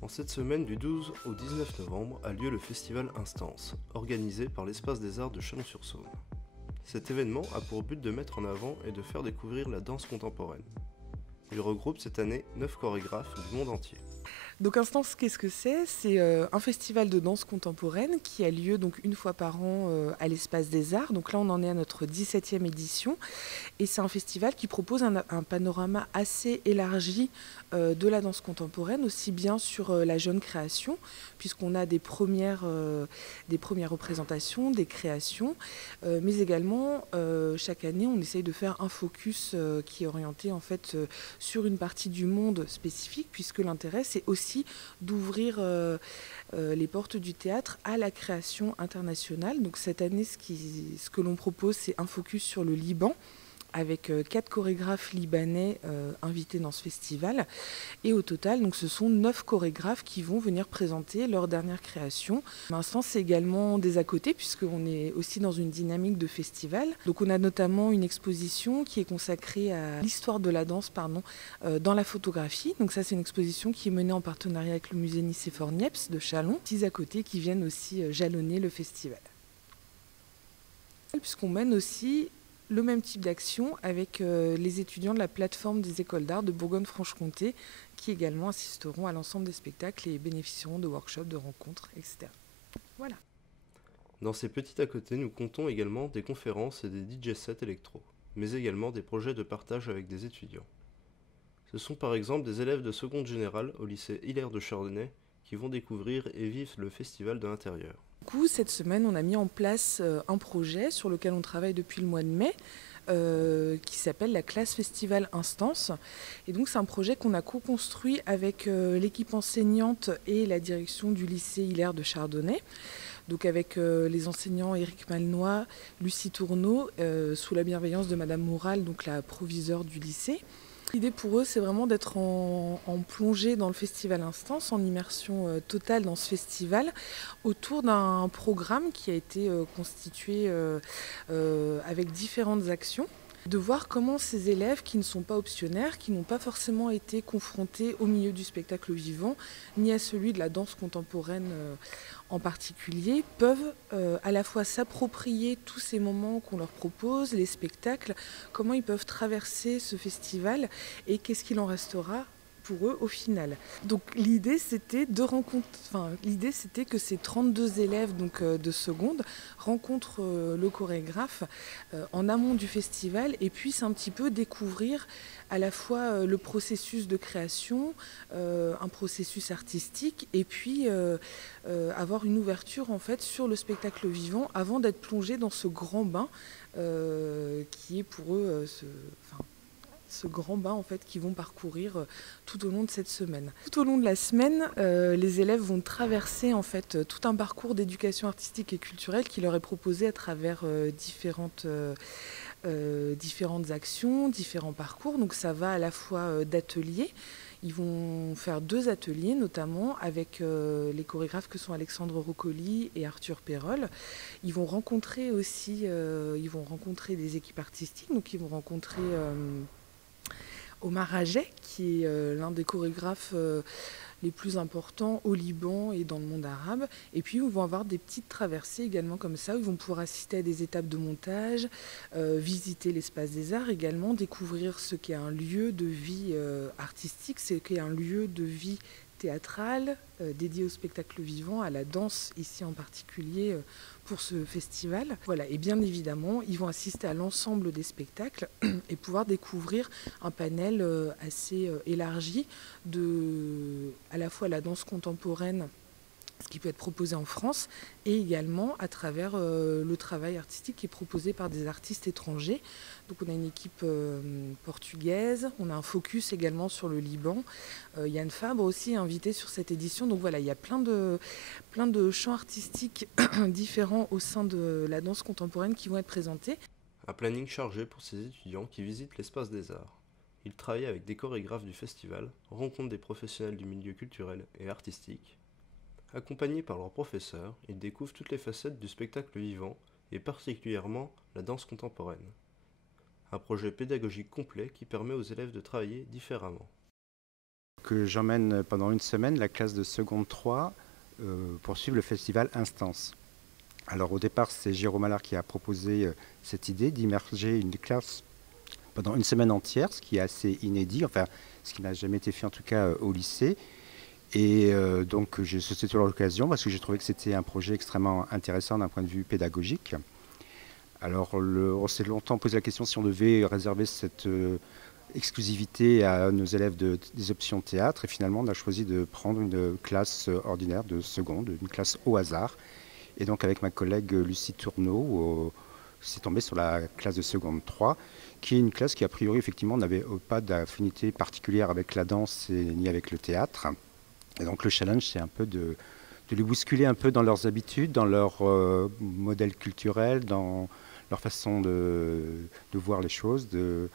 En cette semaine du 12 au 19 novembre a lieu le festival Instance, organisé par l'Espace des Arts de Chalon-sur-Saône. Cet événement a pour but de mettre en avant et de faire découvrir la danse contemporaine. Il regroupe cette année 9 chorégraphes du monde entier. Donc Instance, qu'est-ce que c'est? C'est un festival de danse contemporaine qui a lieu donc une fois par an à l'Espace des Arts. Donc là, on en est à notre 17e édition. Et c'est un festival qui propose un panorama assez élargi de la danse contemporaine, aussi bien sur la jeune création, puisqu'on a des premières représentations, des créations, mais également chaque année, on essaye de faire un focus qui est orienté en fait sur une partie du monde spécifique, puisque l'intérêt, c'est aussi d'ouvrir les portes du théâtre à la création internationale. Donc cette année, ce que l'on propose, c'est un focus sur le Liban, avec 4 chorégraphes libanais invités dans ce festival. Et au total, donc, ce sont 9 chorégraphes qui vont venir présenter leur dernière création. L'instant, c'est également des à côté, puisqu'on est aussi dans une dynamique de festival. Donc on a notamment une exposition qui est consacrée à l'histoire de la danse dans la photographie. Donc ça, c'est une exposition qui est menée en partenariat avec le musée Nicéphore-Niepce de Châlons. 6 à côté qui viennent aussi jalonner le festival. Puisqu'on mène aussi le même type d'action avec les étudiants de la plateforme des écoles d'art de Bourgogne-Franche-Comté qui également assisteront à l'ensemble des spectacles et bénéficieront de workshops, de rencontres, etc. Voilà. Dans ces petits à côté, nous comptons également des conférences et des DJ sets électro, mais également des projets de partage avec des étudiants. Ce sont par exemple des élèves de seconde générale au lycée Hilaire de Chardonnay qui vont découvrir et vivre le festival de l'intérieur. Du coup, cette semaine, on a mis en place un projet sur lequel on travaille depuis le mois de mai, qui s'appelle la classe festival Instance. Et donc, c'est un projet qu'on a co-construit avec l'équipe enseignante et la direction du lycée Hilaire de Chardonnay. Donc avec les enseignants Éric Malnois, Lucie Tourneau, sous la bienveillance de Madame Moral, donc la proviseure du lycée. L'idée pour eux, c'est vraiment d'être en plongée dans le festival Instance, en immersion totale dans ce festival, autour d'un programme qui a été constitué avec différentes actions. De voir comment ces élèves qui ne sont pas optionnaires, qui n'ont pas forcément été confrontés au milieu du spectacle vivant, ni à celui de la danse contemporaine en particulier, peuvent à la fois s'approprier tous ces moments qu'on leur propose, les spectacles, comment ils peuvent traverser ce festival et qu'est-ce qu'il en restera pour eux au final. Donc l'idée c'était que ces 32 élèves de seconde rencontrent le chorégraphe en amont du festival et puissent un petit peu découvrir à la fois le processus de création, un processus artistique et puis avoir une ouverture en fait sur le spectacle vivant avant d'être plongé dans ce grand bain qui est pour eux ce grand bain en fait qu'ils vont parcourir tout au long de cette semaine. Tout au long de la semaine, les élèves vont traverser en fait tout un parcours d'éducation artistique et culturelle qui leur est proposé à travers différentes actions, différents parcours. Donc ça va à la fois d'ateliers. Ils vont faire 2 ateliers, notamment avec les chorégraphes que sont Alexandre Roccoli et Arthur Perrol. Ils vont rencontrer aussi, des équipes artistiques. Donc ils vont rencontrer Omar Ajet, qui est l'un des chorégraphes les plus importants au Liban et dans le monde arabe. Et puis, ils vont avoir des petites traversées également comme ça, où ils vont pouvoir assister à des étapes de montage, visiter l'espace des arts également, découvrir ce qu'est un lieu de vie artistique, ce qu'est un lieu de vie théâtrale, dédié au spectacle vivant, à la danse ici en particulier pour ce festival. Voilà. Et bien évidemment, ils vont assister à l'ensemble des spectacles et pouvoir découvrir un panel assez élargi de à la fois la danse contemporaine, ce qui peut être proposé en France, et également à travers le travail artistique qui est proposé par des artistes étrangers. Donc on a une équipe portugaise, on a un focus également sur le Liban. Yann Fabre aussi est invité sur cette édition. Donc voilà, il y a plein de champs artistiques différents au sein de la danse contemporaine qui vont être présentés. Un planning chargé pour ces étudiants qui visitent l'espace des arts. Ils travaillent avec des chorégraphes du festival, rencontrent des professionnels du milieu culturel et artistique. Accompagnés par leurs professeurs, ils découvrent toutes les facettes du spectacle vivant et particulièrement la danse contemporaine. Un projet pédagogique complet qui permet aux élèves de travailler différemment. Que j'emmène pendant une semaine la classe de seconde 3 pour suivre le festival Instance. Alors au départ, c'est Jérôme Allard qui a proposé cette idée d'immerger une classe pendant une semaine entière, ce qui est assez inédit, enfin ce qui n'a jamais été fait en tout cas au lycée. Et donc j'ai sauté sur l'occasion parce que j'ai trouvé que c'était un projet extrêmement intéressant d'un point de vue pédagogique. Alors on s'est longtemps posé la question si on devait réserver cette exclusivité à nos élèves des options théâtre, et finalement on a choisi de prendre une classe ordinaire de seconde, une classe au hasard. Et donc avec ma collègue Lucie Tourneau, c'est tombé sur la classe de seconde 3, qui est une classe qui a priori effectivement n'avait pas d'affinité particulière avec la danse ni avec le théâtre. Et donc le challenge, c'est un peu de les bousculer un peu dans leurs habitudes, dans leur modèle culturel, dans leur façon de voir les choses, de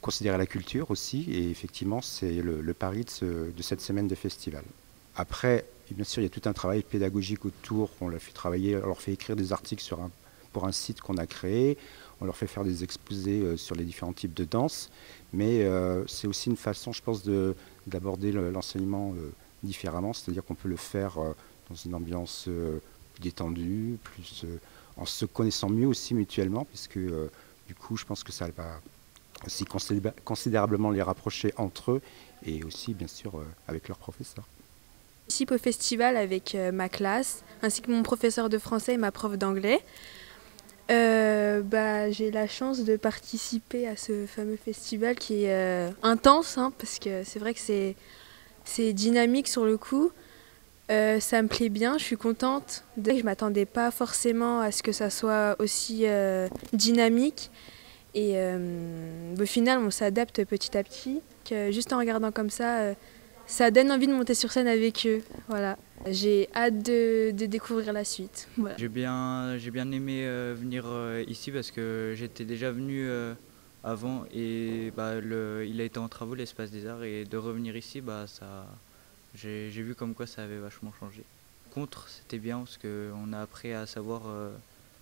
considérer la culture aussi. Et effectivement, c'est le pari de cette semaine de festival. Après, bien sûr, il y a tout un travail pédagogique autour. On leur fait travailler, on leur fait écrire des articles pour un site qu'on a créé. On leur fait faire des exposés sur les différents types de danse. Mais c'est aussi une façon, je pense, d'aborder l'enseignement différemment. C'est-à-dire qu'on peut le faire dans une ambiance plus détendue, en se connaissant mieux aussi mutuellement, puisque du coup, je pense que ça va aussi considérablement les rapprocher entre eux et aussi, bien sûr, avec leurs professeurs. Je participe au festival avec ma classe, ainsi que mon professeur de français et ma prof d'anglais. J'ai la chance de participer à ce fameux festival qui est intense, parce que c'est vrai que c'est dynamique sur le coup. Ça me plaît bien, je suis contente. Je ne m'attendais pas forcément à ce que ça soit aussi dynamique. Et au final, on s'adapte petit à petit. Juste en regardant comme ça donne envie de monter sur scène avec eux. Voilà. J'ai hâte de découvrir la suite. Voilà. J'ai bien aimé venir ici parce que j'étais déjà venu avant et il a été en travaux l'espace des arts, et de revenir ici, j'ai vu comme quoi ça avait vachement changé. C'était bien parce qu'on a appris à savoir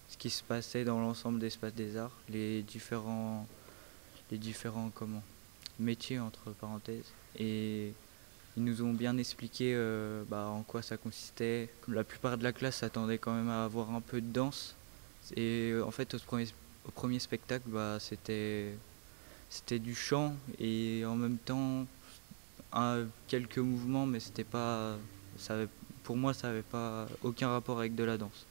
ce qui se passait dans l'ensemble d'espace des arts, les différents métiers entre parenthèses, et ils nous ont bien expliqué en quoi ça consistait. La plupart de la classe s'attendait quand même à avoir un peu de danse, et en fait au premier spectacle c'était du chant et en même temps quelques mouvements, mais pour moi ça n'avait pas aucun rapport avec de la danse.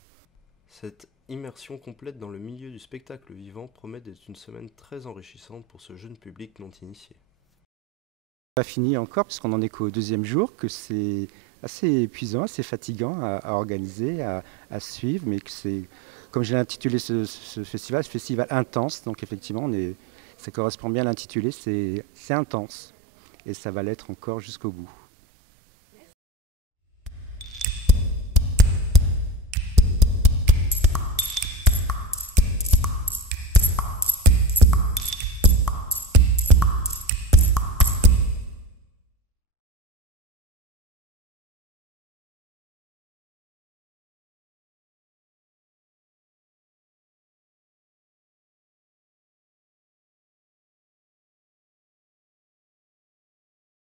Cette immersion complète dans le milieu du spectacle vivant promet d'être une semaine très enrichissante pour ce jeune public non initié. Pas fini encore, puisqu'on en est qu'au deuxième jour, que c'est assez épuisant, assez fatigant à organiser, à suivre, mais que c'est, comme j'ai intitulé ce festival intense, donc effectivement ça correspond bien à l'intitulé, c'est intense, et ça va l'être encore jusqu'au bout.